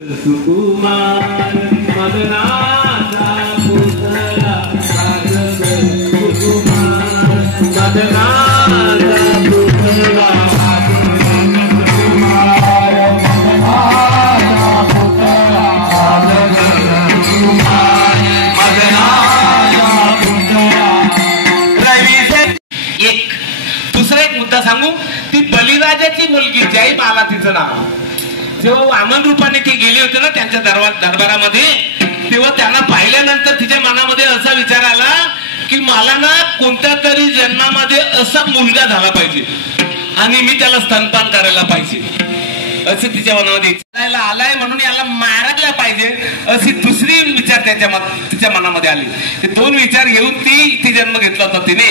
सुकुमार मदनाचा पुतळा सुकुमार मदनाचा पुतळा दुसरा एक मुद्दा सांगू, ती बलिराजाची मुलगी जय बाला तिचं नाव. जेव्हा वामन रूपाने ते गेले होते ना त्यांच्या दरबारामध्ये, तेव्हा त्यांना पाहिल्यानंतर तिच्या मनामध्ये असा विचार आला की मला ना कोणत्या तरी जन्मामध्ये असा मुलगा झाला पाहिजे आणि मी त्याला स्तनपान करायला पाहिजे, असं तिच्या मनामध्ये विचारायला आलाय. म्हणून याला मारायला पाहिजे अशी दुसरी विचार तिच्या मनामध्ये आले. ते दोन विचार घेऊन ती जन्म घेतला होता तिने.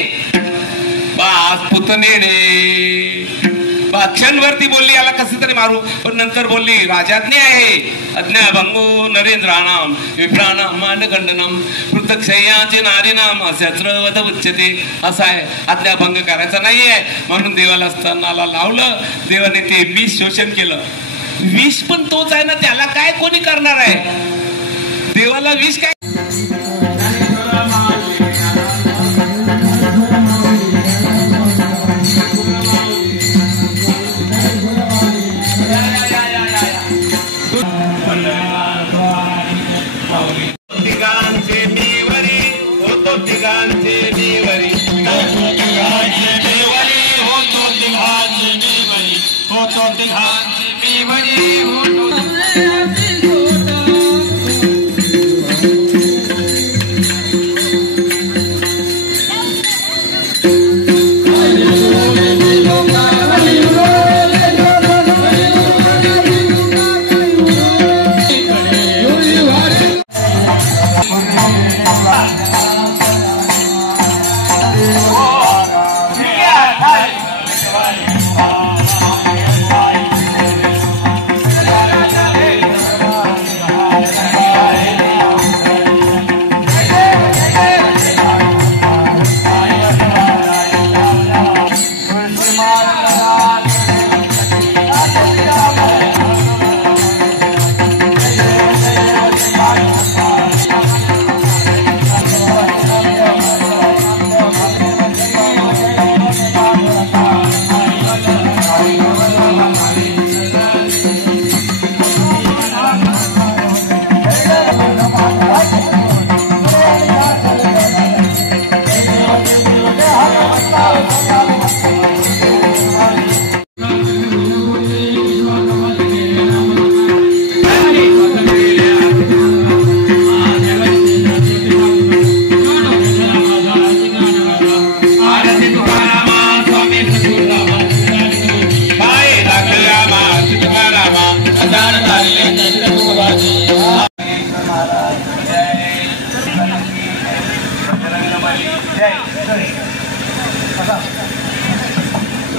पुतणेने क्षणवरती बोलली याला कसं तरी मारू, पण नंतर बोलली राजाज्ञा आहे, अज्ञा भंगो नरेंद्राणाम विप्राणाम मानखंडनम पृथक्षयाचे नारीनाम अशास्त्र वध उच्चते. असा आहे, आज्ञाभंग करायचा नाहीये. म्हणून देवाला स्तनाला लावलं. देवाने ते विष शोषण केलं. विष पण तोच आहे ना, त्याला काय कोणी करणार आहे. देवाला विष काय.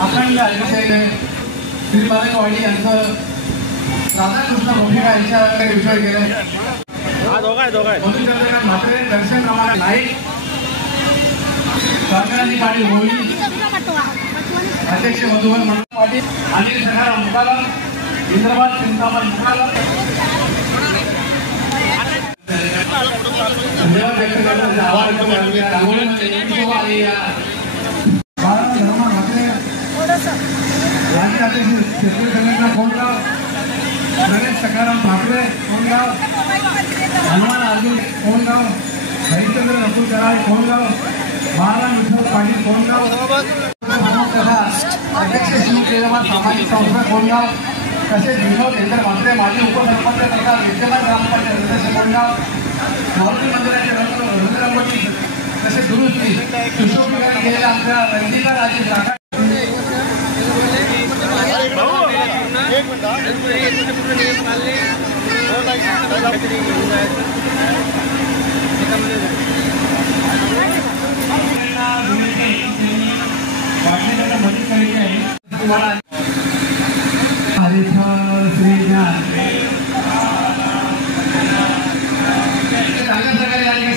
आपण श्रीमानवाडी यांचं राधाकृष्ण भूमिका यांच्याकडे विचार केलाय. मात्र दर्शन रमाना नाईक, सरकारांनी पाटील होळी, अध्यक्ष मधुबन मंडळ पाटील, अनिल सखाराम मुकाला, इंद्रबाद चिंतामण मुकाला धन्यवाद व्यक्त करण्याचा आवाज गणेश सखाराम ठाकरे कोणगाव, हनुमान अर्जुन कोणगाव, हरिश्चंद्र नकुल कराळे कोणगाव, महाराम विठ्ठल पाटील कोणगाव, अध्यक्ष शिवसेना सामाजिक संस्था कोणगाव, तसेच विनोद केंद्र मात्रे माजी उपसरपंच तथा विद्यमान ग्रामपंचायत सदस्य कोणगाव, मारुती मंदिराचे रंगरंगोटी तसेच दुरुस्ती सुशोभीकरण केलेल्या आमच्या रंजिता राजे साखर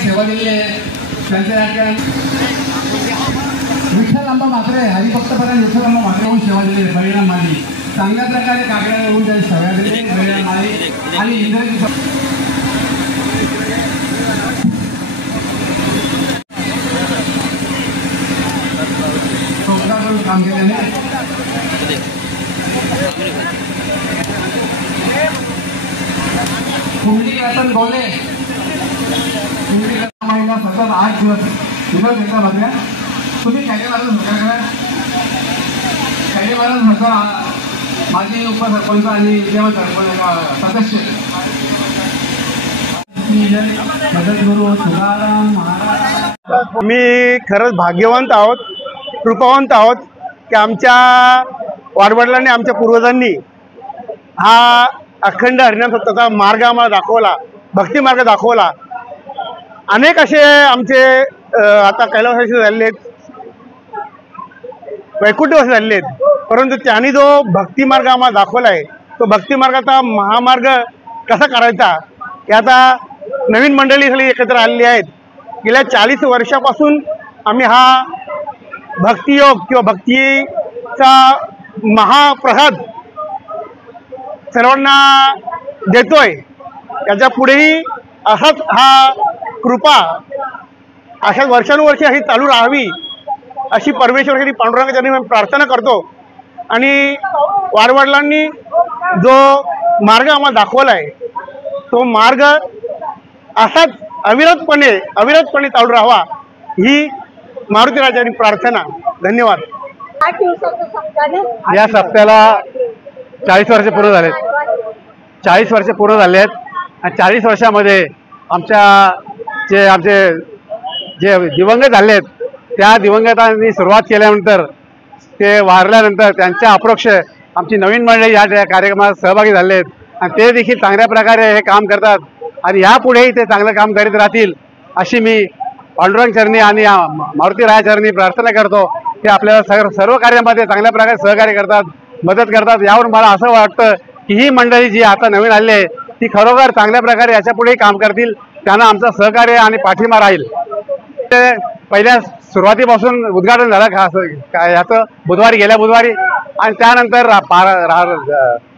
सेवा दिली आहे. त्यांच्या विठ्ठल आंबा मात्रे हरिभक्तपरायण विठ्ठल आंबा मात्रे सेवा दिली परिणाम माझी चांगल्या प्रकारे काकड्या होऊन जाईल सगळ्याकडे आणि इंग्रजी स्वप्ना करून काम केल्याने कुंडली रतन बोले महिना सतत 8 दिवस दिवस एकदा बघा तुम्ही काही महाराज होता काही महाराज होता माजी उपसरपंच आणि विद्यमान सरपंच सदस्य जगद्गुरु तुकाराम महाराज मी खरंच भाग्यवंत आहोत, कृपावंत आहोत की आमच्या वाडवडिलांनी आमच्या पूर्वजांनी हा अखंड हरिनाम सप्ताहाचा मार्ग आम्हाला दाखवला, भक्ती मार्ग दाखवला। अनेक असे आमचे आता कैलासवासी झालेले आहेत, वैकुंठवासी झालेले आहेत, परंतु त्यांनी जो भक्ती मार्ग आम्हाला दाखवला आहे तो भक्ती मार्गाचा महामार्ग कसा करायचा हे आता नवीन मंडळी सगळी एकत्र आलेली आहेत। गेल्या 40 वर्षापासून आम्ही हा भक्तियोग किंवा भक्तीचा महाप्रसाद सर्वांना देतोय। त्याच्या पुढेही असाच हा कृपा अशाच वर्षानुवर्षे अशी चालू राहावी अशी परमेश्वराची पांडुरंगाची मी प्रार्थना करतो। आणि वाडवडिलांनी जो मार्ग आम्हाला दाखवला आहे तो मार्ग असाच अविरतपणे चालू राहावा ही मारुती राजाची प्रार्थना। धन्यवाद। या सप्त्याला 40 वर्ष पूर्ण झालेत। 40 वर्ष पूर्ण झाले आहेत आणि 40 वर्षामध्ये आमचे जे दिवंगत झाले आहेत त्या दिवंगतांनी सुरुवात केल्यानंतर ते वारल्यानंतर त्यांच्या अप्रोक्ष आमची नवीन मंडळी या कार्यक्रमात सहभागी झाले आहेत आणि ते देखील चांगल्या प्रकारे हे काम करतात आणि यापुढेही ते चांगलं काम करीत राहतील अशी मी पांडुरंग चरणी आणि मारुती राया चरणी प्रार्थना करतो की आपल्याला सर्व कार्यामध्ये चांगल्या प्रकारे सहकार्य करतात, मदत करतात। यावरून मला असं वाटतं की ही मंडळी जी आता नवीन आली आहे ती खरोखर चांगल्या प्रकारे याच्या पुढेही काम करतील, त्यांना आमचं सहकार्य आणि पाठिंबा राहील। ते पहिल्या सुरुवातीपासून उद्घाटन झालं याचं गेल्या बुधवारी आणि त्यानंतर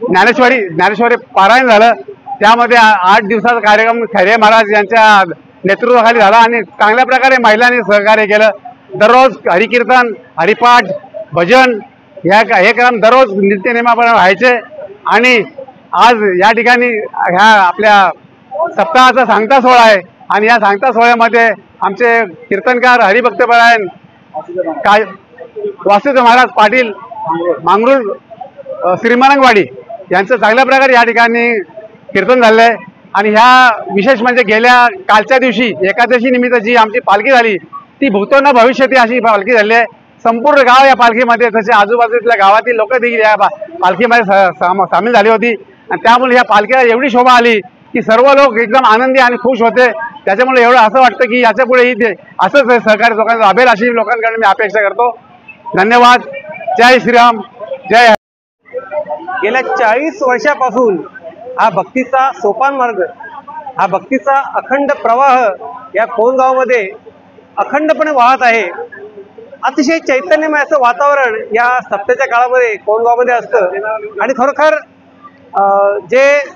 ज्ञानेश्वरी पारायण झालं। त्यामध्ये 8 दिवसाचा कार्यक्रम खैरे महाराज यांच्या नेतृत्वाखाली झाला आणि चांगल्या प्रकारे महिलांनी सहकार्य केलं। दररोज हरिकीर्तन, हरिपाठ, भजन हे काम दररोज नित्यनेमाप्रमाणे व्हायचे आणि आज या ठिकाणी ह्या आपल्या सप्ताहाचा सांगता सोहळा आहे आणि या सांगता सोहळ्यामध्ये आमचे कीर्तनकार हरिभक्तपरायण वासुदेव महाराज पाटील मांगरूळ श्रीमानंगवाडी यांचं चांगल्या प्रकारे या ठिकाणी कीर्तन झालं आहे। आणि ह्या विशेष म्हणजे कालच्या दिवशी एकादशी निमित्त जी आमची पालखी झाली ती भूतो न भविष्यती अशी पालखी झाली आहे। संपूर्ण गाव या पालखीमध्ये तसे आजूबाजूच्या गावातील लोक देखील या पालखीमध्ये सामील झाली होती आणि त्यामुळे या पालखीला एवढी शोभा आली की सर्व लोक एकदम आनंदी आणि खुश होते। त्याच्यामुळे एवढं असं वाटतं की याच्या पुढेही ते असंच सहकारी लोकांना लाभेल अशी लोकांकडे मी अपेक्षा करतो। धन्यवाद। जय श्रीराम, जय। गेल्या 40 वर्षापासून हा भक्तीचा सोपान मार्ग, हा भक्तीचा अखंड प्रवाह या कोंडगावमध्ये अखंडपणे वाहत आहे। अतिशय चैतन्यमय असं वातावरण या सप्त्याच्या काळामध्ये कोंडगावमध्ये असतं आणि खरोखर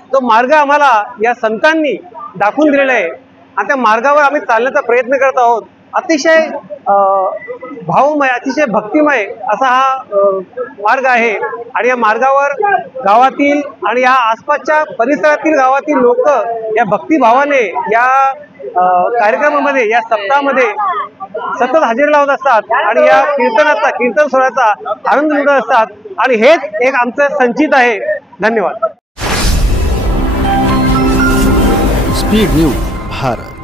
जो मार्ग आम्हाला या संतांनी दाखवून दिलेला आहे आणि त्या मार्गावर आम्ही चालण्याचा प्रयत्न करत आहोत। अतिशय भावमय, अतिशय भक्तिमय असा हा मार्ग आहे आणि या मार्गावर गावातील आणि या आसपासच्या परिसरातील गावातील लोक या भक्तिभावाने या कार्यक्रमामध्ये, या सप्ताहामध्ये सतत हजेरी लावत असतात आणि या कीर्तन सोहळ्याचा आनंद लुटत असतात आणि हेच एक आमचं संचित आहे। धन्यवाद। Speed news Bharat.